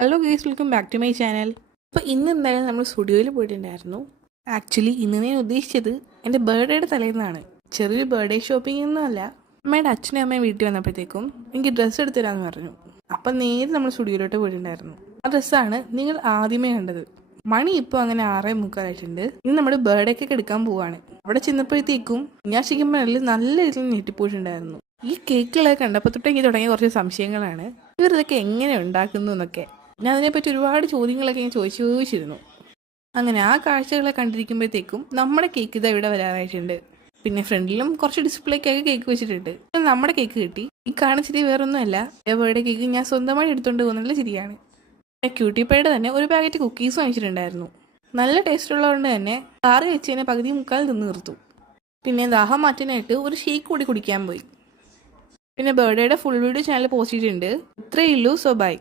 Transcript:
Hello guys, welcome back to my channel. അപ്പോൾ ഇന്ന് എന്തായാലും നമ്മൾ സ്റ്റുഡിയോയിൽ പോയിട്ടുണ്ടായിരുന്നു. ആക്ച്വലി ഇന്ന് ഞാൻ ഉദ്ദേശിച്ചത് എൻ്റെ ബർത്ത്ഡേയുടെ തലേന്നാണ്. ചെറിയൊരു ബർത്ത്ഡേ ഷോപ്പിംഗ് ഒന്നുമല്ല. അമ്മയുടെ അച്ഛനും അമ്മയും വീട്ടിൽ വന്നപ്പോഴത്തേക്കും എനിക്ക് ഡ്രസ്സ് എടുത്തു തരാമെന്ന് പറഞ്ഞു. അപ്പം നേരെ നമ്മൾ സ്റ്റുഡിയോയിലോട്ട് പോയിട്ടുണ്ടായിരുന്നു. ആ ഡ്രസ്സാണ് നിങ്ങൾ ആദ്യമേ കണ്ടത്. മണി ഇപ്പോൾ അങ്ങനെ 6:45 ഇന്ന് നമ്മുടെ ബർത്ത്ഡേ കേക്ക് എടുക്കാൻ പോവാണ്. അവിടെ ചെന്നപ്പോഴത്തേക്കും ഞാൻ ശരിക്കും നല്ല രീതിയിൽ ഞെട്ടിപ്പോയിട്ടുണ്ടായിരുന്നു. ഈ കേക്കുകളൊക്കെ കണ്ടപ്പോൾ തൊട്ട് എനിക്ക് തുടങ്ങിയ കുറച്ച് സംശയങ്ങളാണ്. ഇവരിതൊക്കെ എങ്ങനെ ഉണ്ടാക്കുന്നു എന്നൊക്കെ. ഞാൻ അതിനെപ്പറ്റി ഒരുപാട് ചോദ്യങ്ങളൊക്കെ ഞാൻ ചോദിച്ചിരുന്നു. അങ്ങനെ ആ കാഴ്ചകളെ കണ്ടിരിക്കുമ്പോഴത്തേക്കും നമ്മുടെ കേക്ക് ഇതാ ഇവിടെ വരാനായിട്ടുണ്ട്. പിന്നെ ഫ്രണ്ടിലും കുറച്ച് ഡിസ്പ്ലേക്കൊക്കെ കേക്ക് വെച്ചിട്ടുണ്ട്. നമ്മുടെ കേക്ക് കിട്ടി. ഈ കാണിച്ചിട്ട് വേറൊന്നുമല്ല, ബർത്ത്ഡേ കേക്ക് ഞാൻ സ്വന്തമായി എടുത്തുകൊണ്ട് പോകുന്നുള്ള ശരിയാണ്. ക്യൂട്ടിപ്പയുടെ തന്നെ ഒരു പാക്കറ്റ് കുക്കീസ് വാങ്ങിച്ചിട്ടുണ്ടായിരുന്നു. നല്ല ടേസ്റ്റ് ഉള്ളതുകൊണ്ട് തന്നെ കാറി വെച്ച് തന്നെ പകുതി മുക്കാൽ നിന്ന് നിർത്തു. പിന്നെ ദാഹം മാറ്റാനായിട്ട് ഒരു ഷേക്ക് കൂടി കുടിക്കാൻ പോയി. പിന്നെ ബർത്ത്ഡേയുടെ ഫുൾ വീഡിയോ ചാനൽ പോസ്റ്റ് ചെയ്തിട്ടുണ്ട്. ഇത്രയേ ഉള്ളൂ. So by.